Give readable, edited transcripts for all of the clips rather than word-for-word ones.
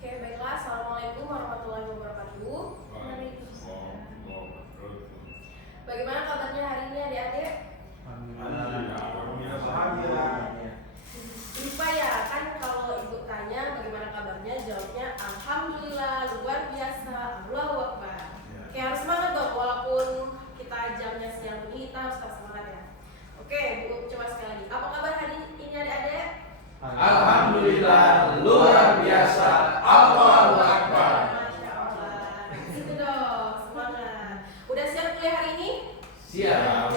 Oke, baiklah. Assalamualaikum warahmatullahi wabarakatuh. Bagaimana kabarnya hari ini adik-adik? Lupa ya, kan kalau ibu tanya bagaimana kabarnya, jawabnya alhamdulillah, luar biasa, Allahu Akbar. Oke, harus semangat dong, walaupun kita jamnya siang ini, kita harus tetap semangat ya. Oke, Bu, coba sekali lagi. Apa kabar hari ini adik-adik? Alhamdulillah, luar biasa, Allahu Akbar. Masya Allah. Gitu dong, semangat. Udah siap kuliah hari ini? Siap.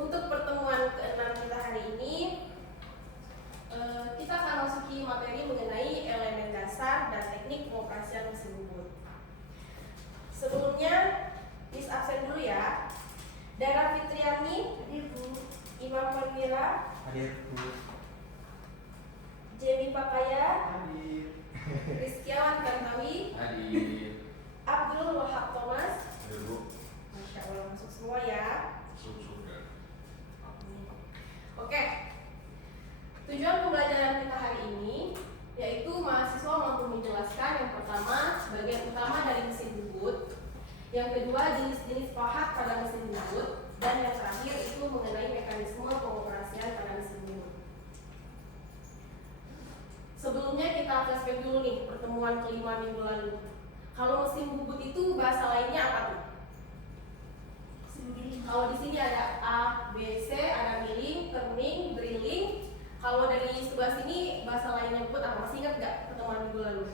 Untuk pertemuan ke-6 kita hari ini, kita akan masuki materi mengenai elemen dasar dan teknik pengoperasian mesin bubut. Sebelumnya, Miss absen dulu ya. Dara Fitriani, Imam Perwira, Jemi Pakaya, Rizkiawan Kantawi, Abdul Wahab Thomas. Masya Allah, masuk semua ya. Oke, tujuan pembelajaran kita hari ini yaitu mahasiswa mampu menjelaskan yang pertama bagian utama dari mesin bubut, yang kedua jenis-jenis pahat pada mesin bubut, dan yang terakhir itu mengenai mekanisme pengoperasian pada mesin bubut. Sebelumnya kita flashback dulu nih pertemuan kelima minggu lalu. Kalau mesin bubut itu bahasa lainnya apa tuh? Kalau di sini ada A, B, C, ada milling, turning, drilling. Kalau dari sebelah sini bahasa lainnya bubut apa? Masih ingat nggak pertemuan minggu lalu?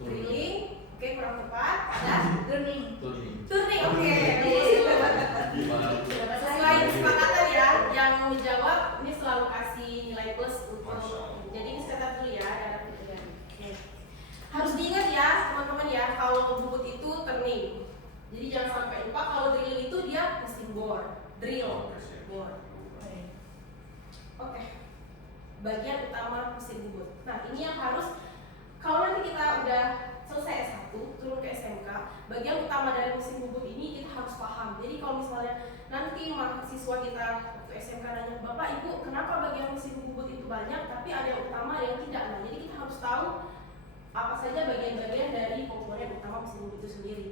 Drilling, oke, kurang tepat. Ada turning, oke. Sesuai kesepakatan ya, yang menjawab ini selalu kasih nilai plus untuk. Jadi ini catat dulu ya, ada pertanyaan. Harus diingat ya teman-teman ya, kalau bubut itu turning. Jadi jangan sampai lupa kalau drilling itu dia mesin bor, drill, bor. Oke. Bagian utama mesin bubut. Nah, ini yang harus kalau nanti kita udah selesai S1, turun ke SMK, bagian utama dari mesin bubut ini kita harus paham. Jadi kalau misalnya nanti mahasiswa kita waktu SMK nanya, Bapak Ibu, kenapa bagian mesin bubut itu banyak tapi ada yang utama ada yang tidak? Nah, jadi kita harus tahu apa saja bagian-bagian dari komponen utama mesin bubut itu sendiri.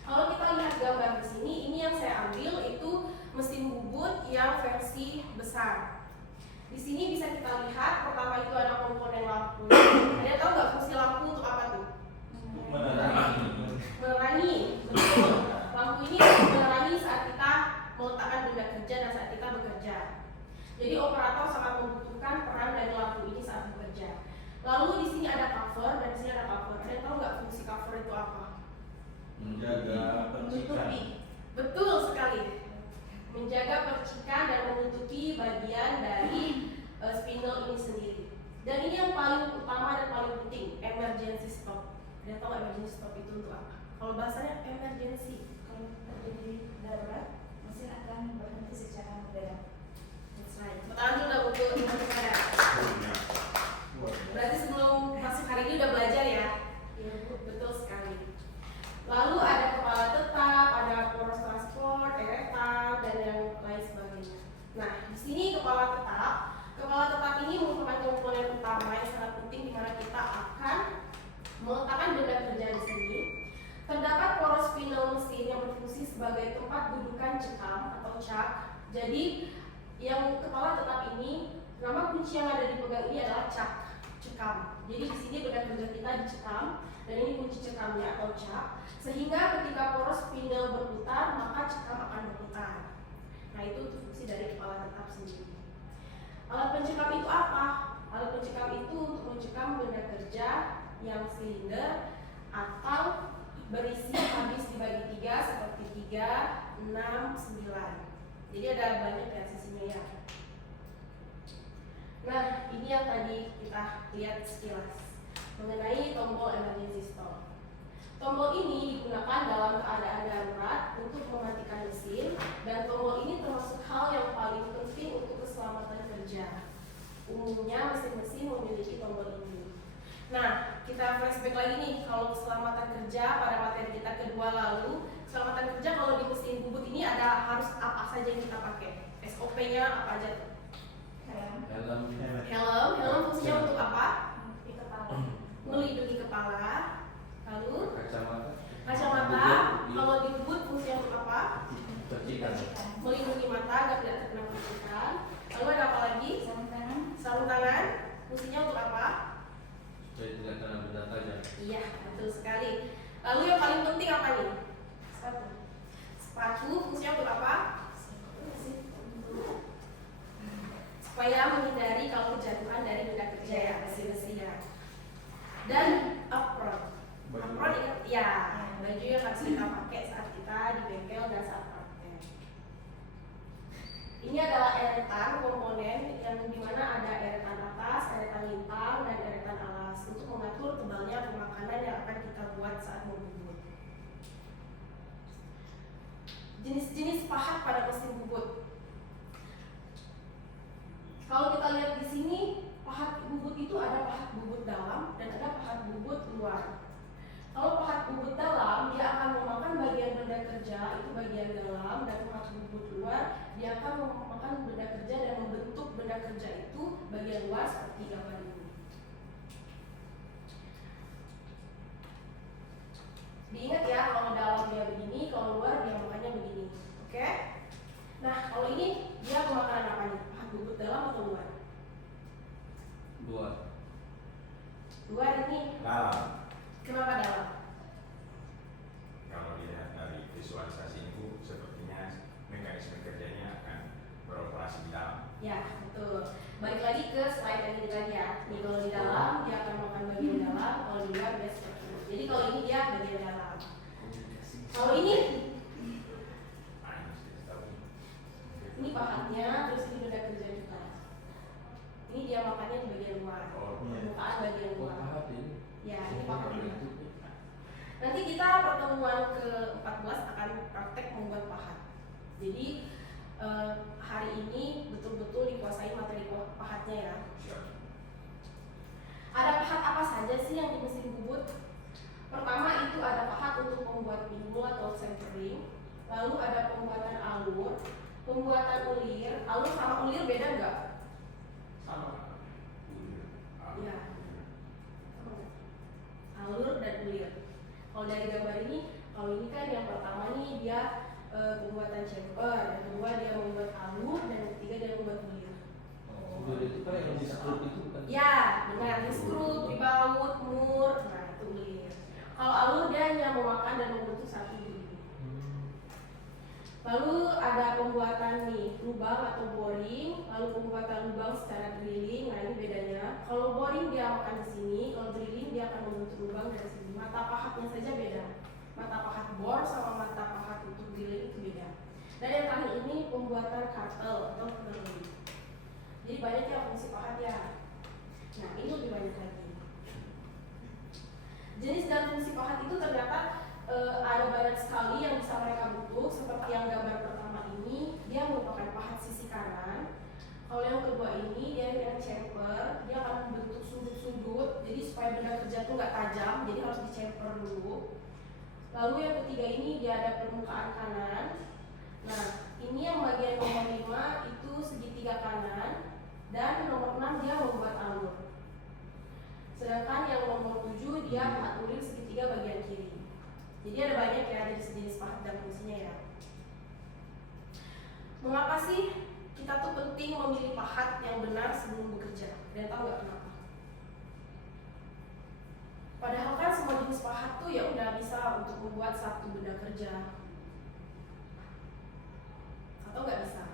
Kalau kita lihat gambar di sini, ini yang saya ambil itu mesin bubut yang versi besar. Di sini bisa kita lihat pertama itu ada komponen lampu. Ada tahu nggak fungsi lampu untuk apa tuh? Menerangi. Betul. Lampu ini menerangi saat kita meletakkan benda kerja dan saat kita bekerja. Jadi operator sangat membutuhkan peran dari lampu ini saat bekerja. Lalu di sini ada cover dan di sini ada cover. Ada tahu nggak fungsi cover itu apa? Menjaga percikan. Betul sekali. Menjaga percikan dan menutupi bagian dari spindle ini sendiri. Dan ini yang paling utama dan paling penting, emergency stop. Dia tahu emergency stop itu untuk apa? Kalau bahasanya emergency, kalau terjadi darurat, mesin akan berhenti secara mendadak. That's right. Pertanyaan dulu udah butuh saya. Berarti sebelum masuk hari ini udah belajar ya? Iya Bu, betul sekali. Lalu ada kepala tetap, ada poros transport, eretan, dan yang lain sebagainya. Nah, di sini kepala tetap ini merupakan komponen utama yang sangat penting di mana kita akan meletakkan benda kerja di sini. Terdapat poros spindle mesin yang berfungsi sebagai tempat dudukan cekam atau cak. Jadi, yang kepala tetap ini, nama kunci yang ada dipegang ini adalah cak, cekam. Jadi di sini benda kerja kita dicekam. Dan ini kunci cekamnya atau cak, sehingga ketika poros spindle berputar maka cekam akan berputar. Nah, itu fungsi dari kepala tetap sendiri. Alat pencekam itu apa? Alat pencekam itu untuk mencekam benda kerja yang silinder atau berisi habis dibagi 3 seperti 3, 6, 9. Jadi ada banyak ya sisinya ya. Nah, ini yang tadi kita lihat sekilas mengenai tombol emergency stop. Tombol ini digunakan dalam keadaan darurat untuk mematikan mesin, dan tombol ini termasuk hal yang paling penting untuk keselamatan kerja. Umumnya mesin-mesin memiliki tombol ini. Nah, kita flashback lagi nih, kalau keselamatan kerja pada materi kita kedua lalu, keselamatan kerja kalau di mesin bubut ini ada harus apa saja yang kita pakai? SOP-nya apa aja? Helm fungsinya untuk apa? kepala. Lalu Kacamata. kalau di bubut fungsinya untuk apa? Percikan. Melindungi mata agar tidak terkena percikan. Lalu ada apa lagi? Sarung tangan fungsinya untuk apa? Supaya tidak kena benda tajam. Iya, betul sekali. Lalu yang paling penting apa nih? Sepatu fungsinya untuk apa? Supaya menghindari kalau kejatuhan dari benda kerja ya, besi-besi ya. Dan apron. Apron ingat ya, baju yang harus kita pakai saat kita di bengkel dan saat praktek. Ini adalah eretan komponen yang dimana ada eretan atas, eretan lintang, dan eretan alas untuk mengatur tebalnya pemakanan yang akan kita buat saat membubut. Jenis-jenis pahat pada mesin bubut. Kalau kita lihat di sini, pahat bubut itu ada pahat bubut dalam dan ada pahat bubut luar. Kalau pahat bubut dalam, dia akan memakan bagian benda kerja, itu bagian dalam, dan pahat bubut luar, dia akan memakan benda kerja dan membentuk benda kerja itu bagian luar seperti gambar ini. Diingat ya, kalau dalam dia begini, kalau luar dia makannya begini. Oke? Nah, kalau ini dia pemakanan apa nih? Pahat bubut dalam atau luar? Luar. Luar ini. Dalam. Kenapa dalam? Kalau dilihat dari visualisasi itu sepertinya mekanisme kerjanya akan beroperasi di dalam. Ya, betul. Balik lagi ke slide yang ini tadi ya. Nih kalau di dalam dia akan makan bagian dalam, kalau di luar dia seperti ini. Jadi kalau ini dia bagian dalam. Kalau ini pahatnya, terus ini benda kerja juga. Ini dia makannya di bagian luar. Permukaan bagian luar. Ya, ini pahatnya. Nanti kita pertemuan ke-14 akan praktek membuat pahat. Jadi hari ini betul-betul dikuasai materi pahatnya ya. Ada pahat apa saja sih yang di mesin bubut? Pertama itu ada pahat untuk membuat pinggul atau centering. Lalu ada pembuatan alur, pembuatan ulir. Alur sama ulir beda nggak? Sama. Iya. Alur dan ulir. Kalau dari gambar ini, kalau ini kan yang pertama nih dia pembuatan chamfer, yang kedua dia membuat alur, dan yang ketiga dia membuat ulir. Ulir itu kan yang di skrup itu bukan? Ya, benar, di skrup, di baut, mur, nah itu ulir. Kalau alur dia hanya memakan dan membentuk satu duri. Lalu ada pembuatan nih lubang atau boring, lalu pembuatan lubang secara drilling. Nah ini bedanya. Kalau boring dia makan di sini, kalau drilling dia akan membentuk lubang dari sini. Mata pahatnya saja beda. Mata pahat bor sama mata pahat untuk drilling itu beda. Dan yang terakhir ini pembuatan kartel atau knurling. Jadi banyak ya fungsi pahat ya. Nah ini lebih banyak lagi. Jenis dan fungsi pahat itu ternyata ada banyak sekali yang bisa mereka bentuk. Seperti yang gambar pertama ini, dia merupakan pahat sisi kanan. Kalau yang kedua ini dia dengan chamfer, dia akan membentuk sudut-sudut. Jadi supaya benda kerja itu nggak tajam, jadi harus di-chamfer dulu. Lalu yang ketiga ini dia ada permukaan kanan. Nah ini yang bagian nomor 5 itu segitiga kanan, dan nomor 6 dia membuat alur. Sedangkan yang nomor 7 dia pahat ulir segitiga bagian kiri. Jadi ada banyak ya jenis-jenis pahat dan fungsinya ya. Mengapa sih kita tuh penting memilih pahat yang benar sebelum bekerja? Dan tahu nggak kenapa? Padahal kan semua jenis pahat tuh ya udah bisa untuk membuat satu benda kerja. Atau nggak bisa?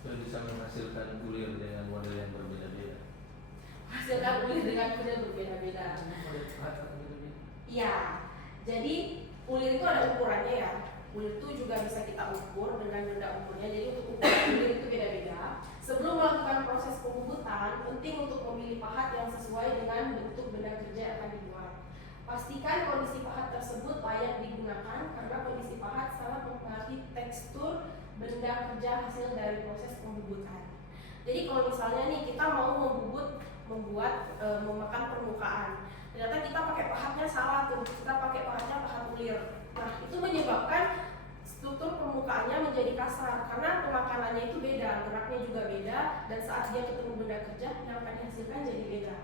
Itu bisa menghasilkan ulir dengan model yang berbeda-beda. Hasilkan ulir dengan model berbeda-beda. Iya, jadi ulir itu ada ukurannya ya. Ulir itu juga bisa kita ukur dengan benda ukurnya. Jadi untuk ukuran ulir itu beda-beda. Sebelum melakukan proses pembubutan, penting untuk memilih pahat yang sesuai dengan bentuk benda kerja yang akan dibuat. Pastikan kondisi pahat tersebut layak digunakan karena kondisi pahat sangat mempengaruhi tekstur benda kerja hasil dari proses pembubutan. Jadi kalau misalnya nih kita mau memakan permukaan, ternyata kita pakai pahatnya salah tuh, kita pakai pahatnya pahat ulir. Nah itu menyebabkan struktur permukaannya menjadi kasar karena pemakanannya itu beda, geraknya juga beda, dan saat dia ketemu benda kerja yang akan dihasilkan jadi beda.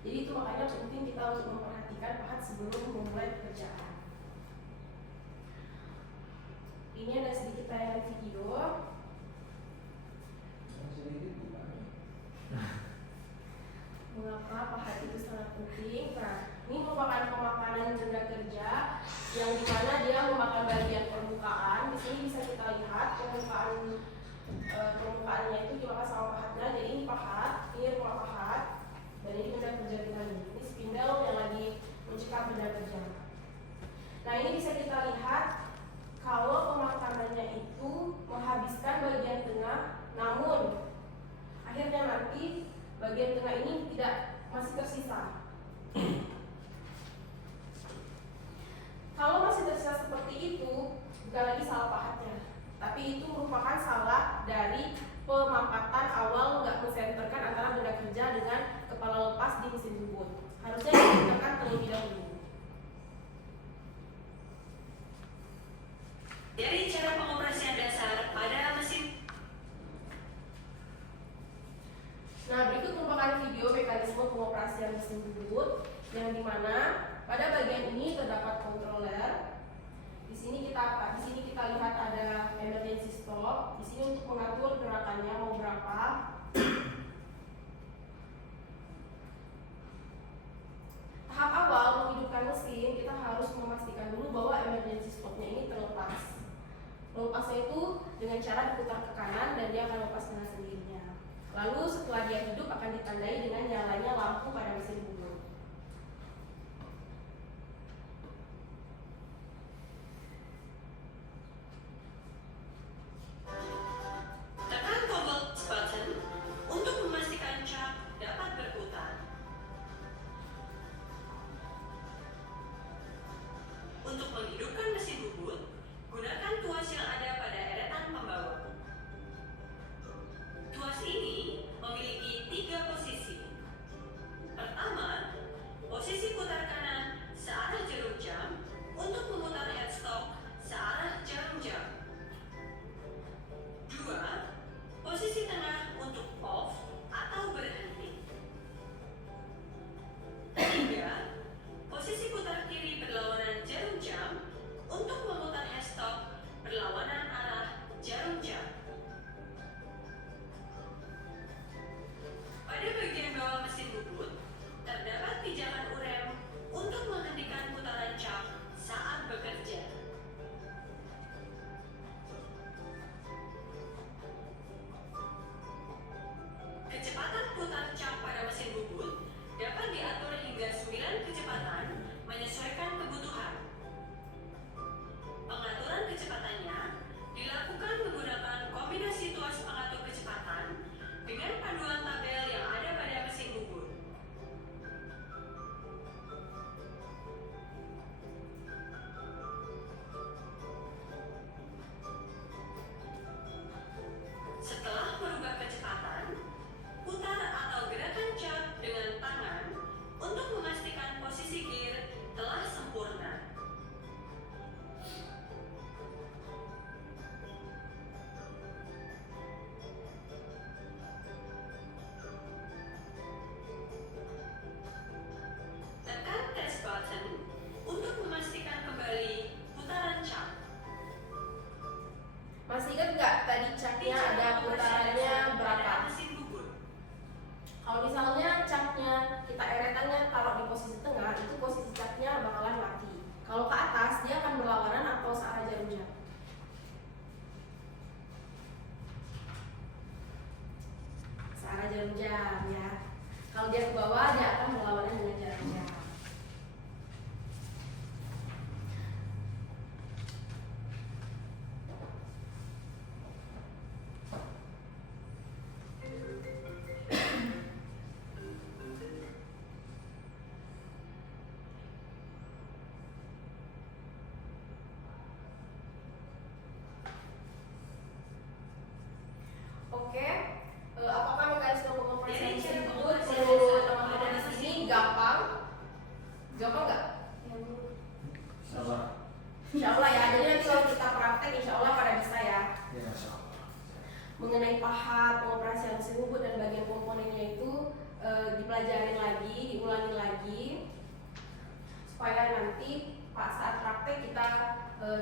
Jadi itu makanya penting kita untuk memperhatikan pahat sebelum memulai pekerjaan. Ini ada sedikit tayangan video. Mengapa pahat itu sangat penting? Nah, ini merupakan pemakanan benda kerja yang dimana dia memakan bagian permukaan. Di sini bisa kita lihat permukaannya itu dimakan sama pahatnya. Jadi ini pahat, ini rumah pahat, dan ini benda kerja kita nih. Ini spindle yang lagi mencekam benda kerja. Nah, ini bisa kita lihat kalau pemakanannya itu menghabiskan bagian tengah, namun akhirnya nanti bagian tengah ini masih tersisa. Kalau masih tersisa seperti itu, bukan lagi salah pahatnya, tapi itu merupakan salah dari pemampatan awal nggak mensenterkan antara benda kerja dengan kepala lepas di mesin bubut. Harusnya disenterkan terlebih dahulu. Dari cara pengoperasian dasar pada mesin. Nah, berikut merupakan video mekanisme pengoperasian mesin bubut yang dimana pada bagian ini terdapat controller. Di sini kita lihat ada emergency stop. Di sini untuk mengatur gerakannya mau berapa. Tahap awal menghidupkan mesin kita harus memastikan dulu bahwa emergency stopnya ini terlepas. Melepasnya itu dengan cara diputar ke kanan dan dia akan lepas dengan sendirinya. Lalu setelah dia hidup akan ditandai dengan nyalanya lampu pada mesin bubut. Tekan tombol button untuk memastikan cap dapat berputar. Untuk menghidupkan mesin bubut, gunakan tuas yang ada pada eretan pembawa. Tuas ini memiliki 3 posisi. Pertama, posisi putar kanan searah jarum jam untuk memutar headstock searah jarum jam. 2. Posisi tengah untuk off atau berhenti. 3. Posisi putar kiri berlawanan jarum jam untuk memutar headstock berlawanan arah jarum jam. Pada bagian bawah mesin bubut, terdapat pijakan urem untuk menghentikan putaran cap saat bekerja. Kecepatan putar cap pada mesin bubut dapat diatur hingga 9 kecepatan menyesuaikan kebutuhan. Pengaturan kecepatannya dilakukan menggunakan kombinasi tuas pengatur kecepatan dengan panduan tabel yang ada pada mesin bubut. Setelah merubah kecepatan, putar atau gerakan cap dengan tangan untuk memastikan posisi gear telah sempurna. Tekan test button untuk memastikan kembali putaran cap. Masih ingat nggak tadi capnya ada putarannya berapa? Mesin bubut. Kalau misalnya capnya kita eretannya taruh di posisi tengah, itu posisi capnya bakalan mati. Kalau ke atas dia akan berlawanan atau searah jarum jam. Searah jarum jam ya. Kalau dia ke bawah dia akan berlawanan dengan jarum jam. Oke, apakah mekanisme pengoperasian mesin bubut menurut teman-teman di sini gampang? dipelajarin lagi, diulangi lagi, supaya nanti pas saat praktek kita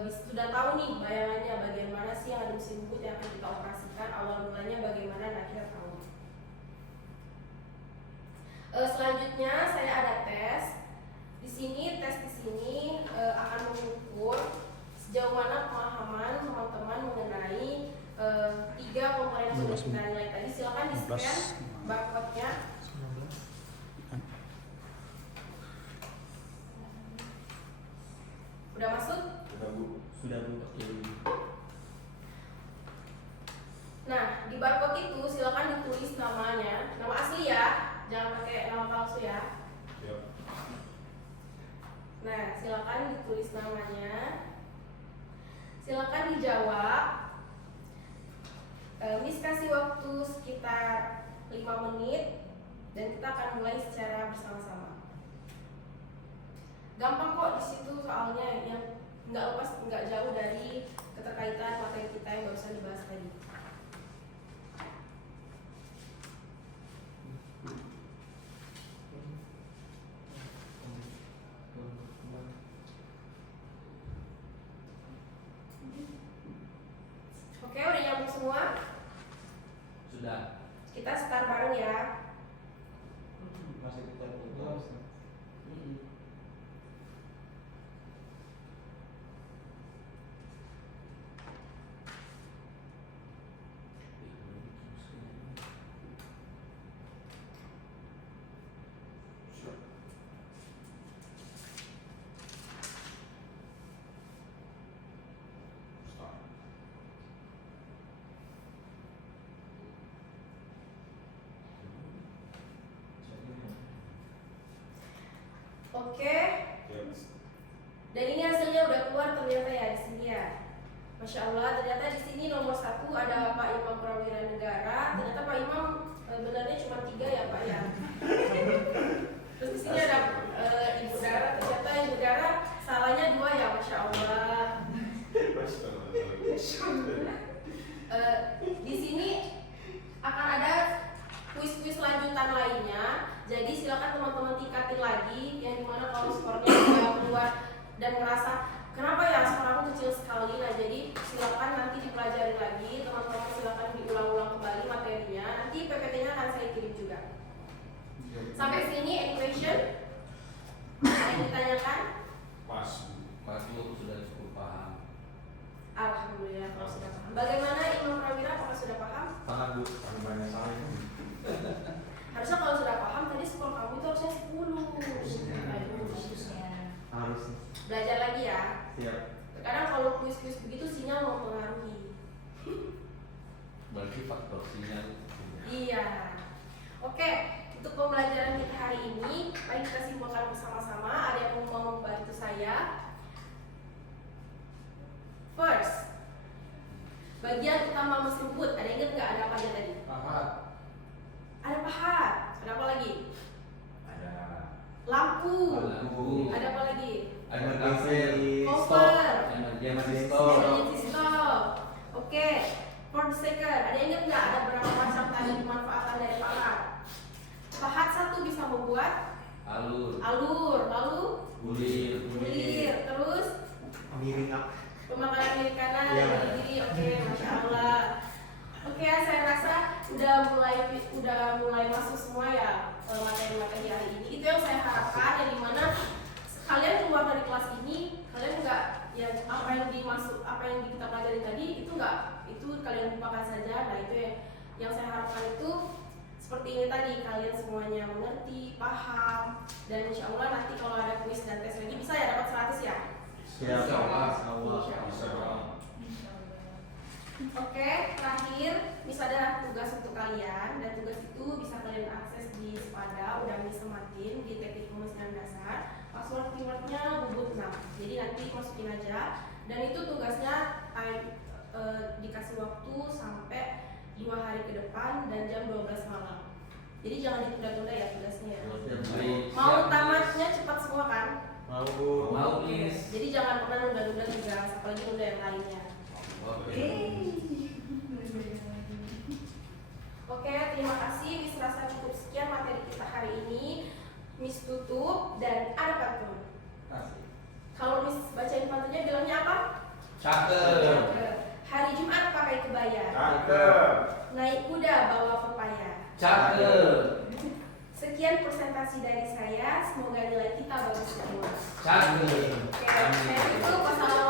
sudah tahu nih bayangannya bagaimana sih yang ada mesin bubut yang akan kita operasikan, awal mulanya bagaimana, nah kita tahu. Selanjutnya saya ada tes. Di sini akan mengukur sejauh mana pemahaman teman-teman mengenai 3 komponen yang sudah kita nilai tadi. Silakan di-scan barcode-nya. Udah masuk? Sudah Bu. Sudah Bu. Nah, di barcode itu silakan ditulis namanya, nama asli ya, jangan pakai nama palsu ya. Yuk. Nah, silakan ditulis namanya, silakan dijawab. Miss kasih waktu sekitar 5 menit dan kita akan mulai secara bersama-sama. Gampang kok di situ soalnya, yang nggak jauh dari keterkaitan materi kita yang barusan dibahas tadi. Oke, udah nyambung semua? Sudah. Kita start bareng ya. Masih kita terus. Stop. Oke. Yuk. Dan ini hasilnya udah keluar ternyata ya di sini ya. Masya Allah, ternyata di sini nomor 1 ada Pak Imam Prawira Negara. Ternyata Pak Imam benarnya cuma 3 ya Pak ya. Terus di sini ada Ibu Dara. Ternyata Ibu Dara salahnya 2 ya, Masya Allah. Di sini akan ada kuis-kuis lanjutan lainnya. Jadi silakan teman-teman tingkatin lagi, yang dimana kalau skornya sudah keluar dan merasa kenapa ya skor aku kecil sekali. Nah jadi silakan nanti dipelajari lagi, teman-teman silakan diulang-ulang kembali materinya. Nanti PPT-nya akan saya kirim juga. Sampai sini any question? Ada yang ditanyakan? Pas. Mas Bu sudah cukup paham. Alhamdulillah kalau sudah paham. Bagaimana Imam Prawira, apakah sudah paham? Paham Bu. Kami banyak salah ini. Harusnya kalau sudah paham tadi skor kamu itu harusnya 10. Harus. Belajar lagi ya. Siap. Terkadang kalau kuis-kuis begitu sinyal mempengaruhi. Berarti faktor sinyal. Iya. Oke, untuk pembelajaran kita hari ini, mari kita simpulkan bersama-sama. Ada yang mau membantu saya? First, bagian utama mesin boot. Ada yang ingat nggak ada apa aja tadi? Pahat. Ada pahat. Ada apa lagi? Ada Lampu. Lampu. Ada apa lagi? Ada kafe. Cover. Emergency stop. Emergency stop. Oke. For the second, ada yang ingat nggak ada berapa macam tadi pemanfaatan dari pahat? Pahat 1 bisa membuat Alur. lalu Bulir. terus miring up. pemakanan kiri kanan, Iya. kiri kiri. Oke, Masya Allah. Oke, saya rasa udah mulai masuk semua ya materi-materi hari ini. Itu yang saya harapkan, yang dimana kalian keluar dari kelas ini, kalian nggak ya apa yang kita pelajari tadi itu kalian lupakan saja. Nah itu yang saya harapkan itu seperti ini tadi, kalian semuanya mengerti, paham, dan insya Allah nanti kalau ada kuis dan tes lagi bisa ya dapat 100 ya. Siap. Insya Allah. bisa dong. Oke, terakhir bisa ada tugas untuk kalian, dan tugas itu bisa kalian akses di Sepada, udah disematin di teknik pemesinan dasar. Password keywordnya bubut 6. Jadi nanti masukin aja, dan itu tugasnya dikasih waktu sampai 2 hari ke depan dan jam 12 malam. Jadi jangan ditunda-tunda ya tugasnya ya. Mau tamatnya cepat semua kan? Mau Miss. Jadi jangan pernah nunda-nunda tugas, apalagi nunda yang lainnya. Oke. Oke, terima kasih. Rasa cukup sekian materi kita hari ini. Miss tutup dan ada pantun. Asik. Kalau Miss bacain pantunnya bilangnya apa? Cakep. Hari Jumat pakai kebaya. Cakep. Naik kuda bawa pepaya. Cakep. Sekian presentasi dari saya. Semoga nilai kita bagus semua. Cakep. Oke, saya tutup. Wassalamualaikum